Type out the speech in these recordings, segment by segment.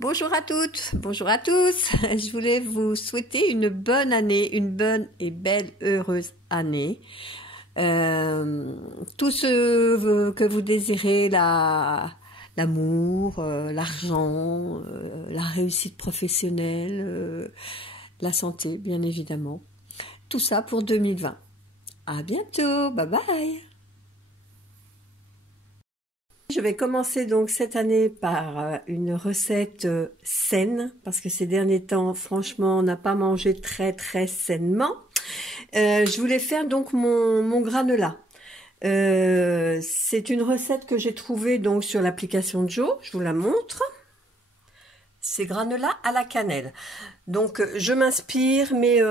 Bonjour à toutes, bonjour à tous. Je voulais vous souhaiter une bonne année, une bonne et belle, heureuse année. Tout ce que vous désirez, l'amour, l'argent, la réussite professionnelle, la santé, bien évidemment. Tout ça pour 2020. À bientôt, bye bye. Je vais commencer donc cette année par une recette saine, parce que ces derniers temps, franchement, on n'a pas mangé très sainement. Je voulais faire donc mon granola. C'est une recette que j'ai trouvée donc sur l'application Joe, je vous la montre. C'est granola à la cannelle. Donc je m'inspire, mais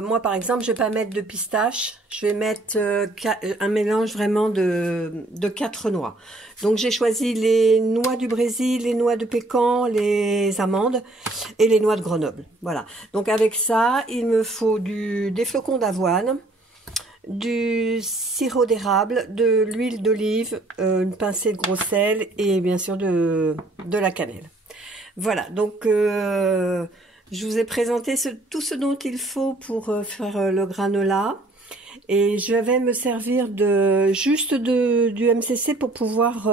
moi par exemple, je vais pas mettre de pistache, je vais mettre un mélange vraiment de 4 noix. Donc j'ai choisi les noix du Brésil, les noix de pécan, les amandes et les noix de Grenoble. Voilà. Donc avec ça, il me faut des flocons d'avoine, du sirop d'érable, de l'huile d'olive, une pincée de gros sel et bien sûr de la cannelle. Voilà, donc je vous ai présenté tout ce dont il faut pour faire le granola. Et je vais me servir juste du MCC pour pouvoir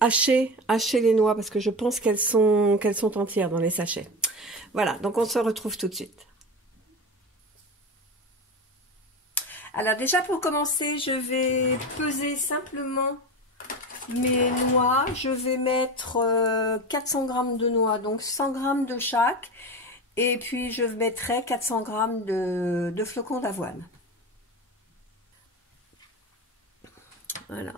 hacher les noix, parce que je pense qu'elles sont entières dans les sachets. Voilà, donc on se retrouve tout de suite. Alors déjà pour commencer, je vais peser simplement mes noix. Je vais mettre 400 g de noix, donc 100 g de chaque. Et puis je mettrai 400 g de flocons d'avoine. Voilà.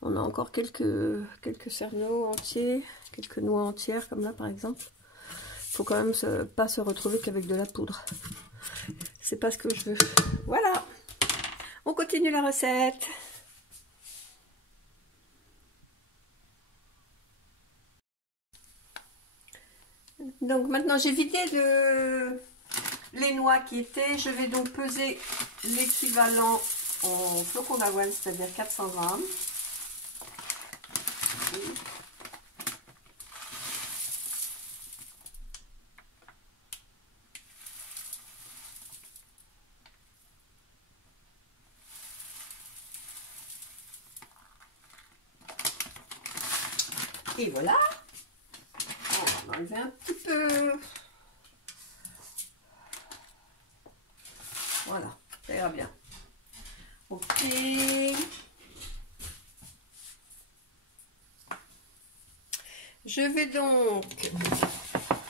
On a encore quelques cerneaux entiers, quelques noix entières comme là par exemple. Il faut quand même pas se retrouver qu'avec de la poudre. C'est pas ce que je veux. Voilà. On continue la recette. Donc maintenant j'ai vidé les noix qui étaient. Je vais donc peser l'équivalent en flocons d'avoine, c'est-à-dire 400 g. Et voilà. On va enlever un petit peu. Voilà, ça ira bien. Ok. Je vais donc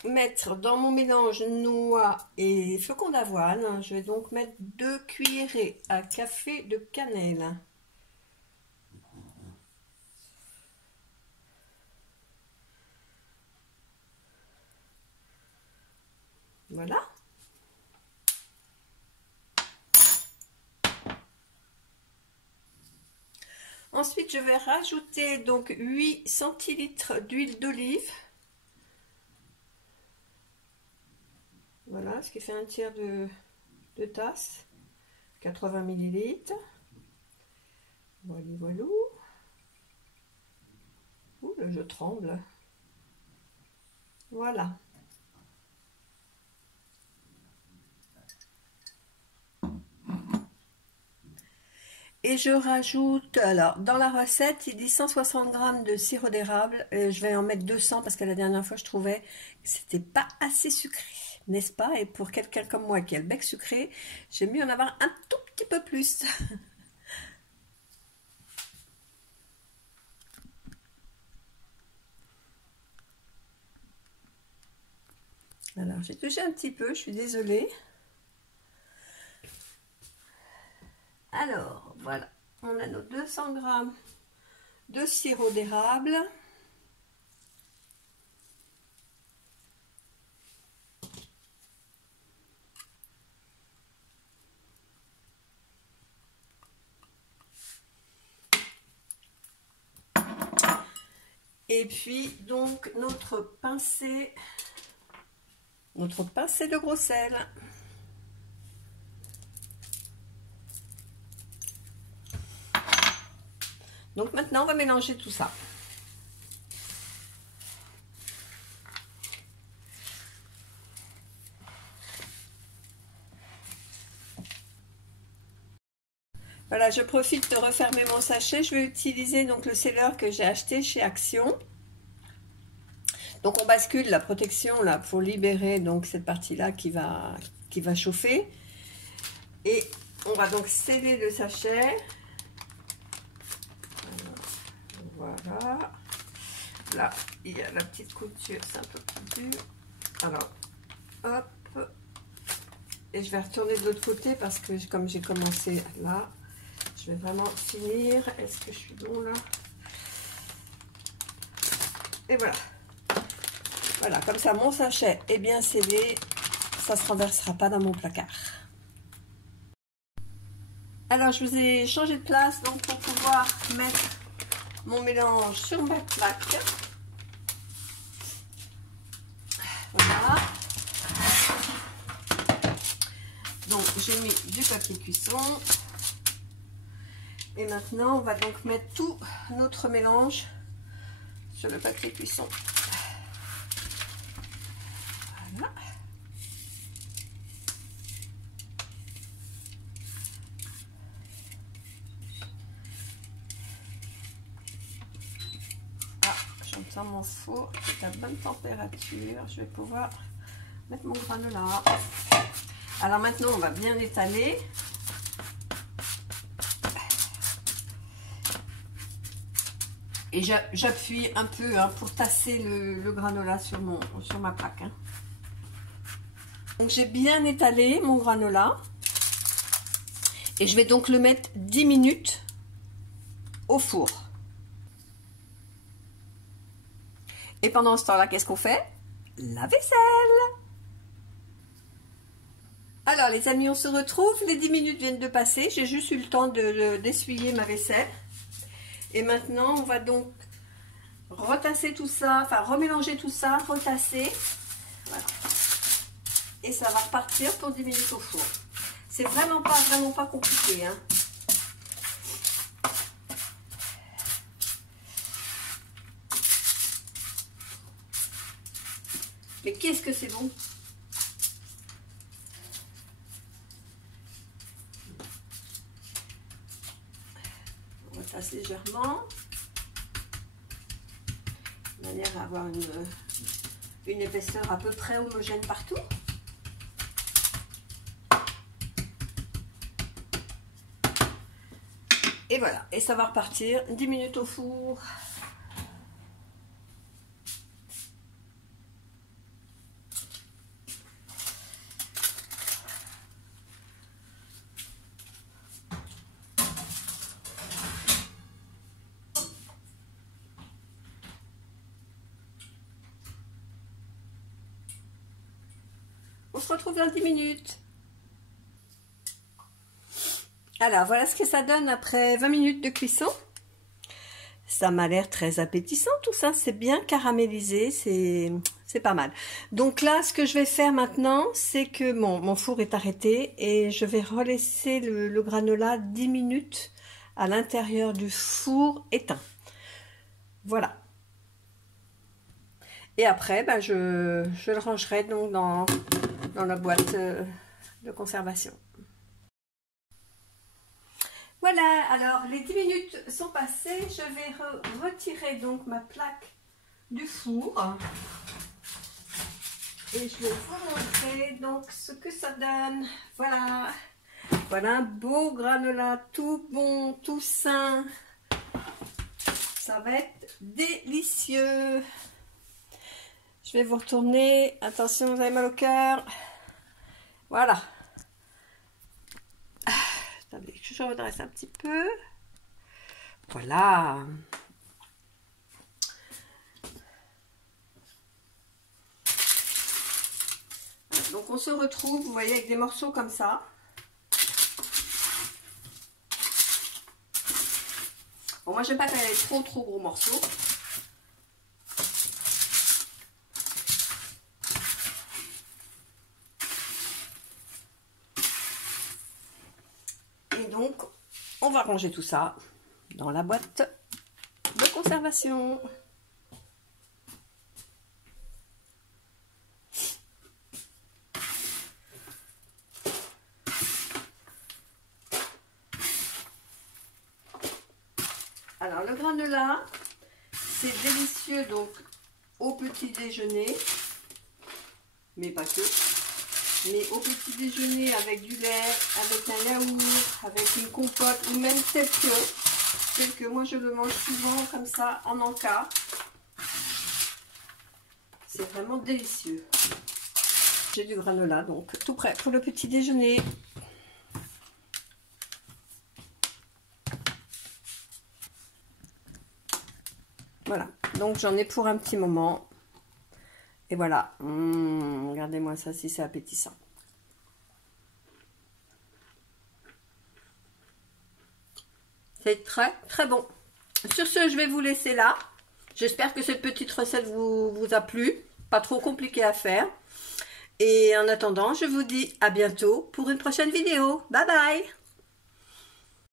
mettre dans mon mélange noix et flocons d'avoine, je vais donc mettre 2 cuillerées à café de cannelle. Voilà. Ensuite, je vais rajouter donc 8 centilitres d'huile d'olive. Voilà, ce qui fait un tiers de tasse. 80 ml. Voilà, voilà. Ouh, je tremble. Voilà. Et je rajoute, alors dans la recette, il dit 160 g de sirop d'érable. Je vais en mettre 200 parce que la dernière fois je trouvais que c'était pas assez sucré, n'est-ce pas? Et pour quelqu'un comme moi qui a le bec sucré, j'aime mieux en avoir un tout petit peu plus. Alors j'ai touché un petit peu, je suis désolée. Alors voilà, on a nos 200 g de sirop d'érable. Et puis donc notre pincée de gros sel. Donc maintenant on va mélanger tout ça. Voilà, je profite de refermer mon sachet. Je vais utiliser donc le seller que j'ai acheté chez Action. Donc on bascule la protection là pour libérer donc cette partie-là qui va chauffer. Et on va donc sceller le sachet. Voilà. Là, il y a la petite couture, c'est un peu plus dur. Alors, hop. Et je vais retourner de l'autre côté parce que comme j'ai commencé là, je vais vraiment finir. Est-ce que je suis bon là? Et voilà. Voilà, comme ça mon sachet est bien scellé. Ça ne se renversera pas dans mon placard. Alors, je vous ai changé de place donc pour pouvoir mettre mon mélange sur ma plaque. Voilà. Donc, j'ai mis du papier cuisson. Et maintenant, on va donc mettre tout notre mélange sur le papier cuisson. Voilà. J'entends mon four est à bonne température. Je vais pouvoir mettre mon granola. Alors maintenant, on va bien étaler. Et j'appuie un peu hein, pour tasser le granola sur ma plaque. Hein. Donc j'ai bien étalé mon granola. Et je vais donc le mettre 10 minutes au four. Et pendant ce temps-là, qu'est-ce qu'on fait? La vaisselle. Alors les amis, on se retrouve. Les 10 minutes viennent de passer. J'ai juste eu le temps d'essuyer ma vaisselle. Et maintenant, on va donc retasser tout ça, enfin remélanger tout ça, retasser. Voilà. Et ça va repartir pour 10 minutes au four. C'est vraiment pas compliqué. Hein. Mais qu'est-ce que c'est bon! On retasse légèrement, de manière à avoir une épaisseur à peu près homogène partout. Et voilà, et ça va repartir 10 minutes au four. On se retrouve dans 10 minutes. Alors, voilà ce que ça donne après 20 minutes de cuisson. Ça m'a l'air très appétissant tout ça. C'est bien caramélisé, c'est pas mal. Donc là, ce que je vais faire maintenant, c'est que mon four est arrêté et je vais relaisser le granola 10 minutes à l'intérieur du four éteint. Voilà. Et après, ben, je le rangerai donc dans la boîte de conservation. Voilà, alors les 10 minutes sont passées. Je vais retirer donc ma plaque du four. Et je vais vous montrer donc ce que ça donne. Voilà. Voilà un beau granola tout bon, tout sain. Ça va être délicieux. Je vais vous retourner. Attention, vous avez mal au cœur. Voilà. Attendez, je redresse un petit peu. Voilà. Donc on se retrouve, vous voyez, avec des morceaux comme ça. Bon, moi j'aime pas qu'elle ait trop gros morceaux. Et donc on va ranger tout ça dans la boîte de conservation. granola, c'est délicieux donc au petit déjeuner, mais pas que. Mais au petit déjeuner avec du lait, avec un yaourt, avec une compote ou même tel que moi je le mange souvent comme ça en encas. C'est vraiment délicieux. J'ai du granola donc tout prêt pour le petit déjeuner. Voilà, donc j'en ai pour un petit moment. Et voilà, regardez-moi ça si c'est appétissant. C'est très très bon. Sur ce, je vais vous laisser là. J'espère que cette petite recette vous a plu. Pas trop compliqué à faire. Et en attendant, je vous dis à bientôt pour une prochaine vidéo. Bye bye!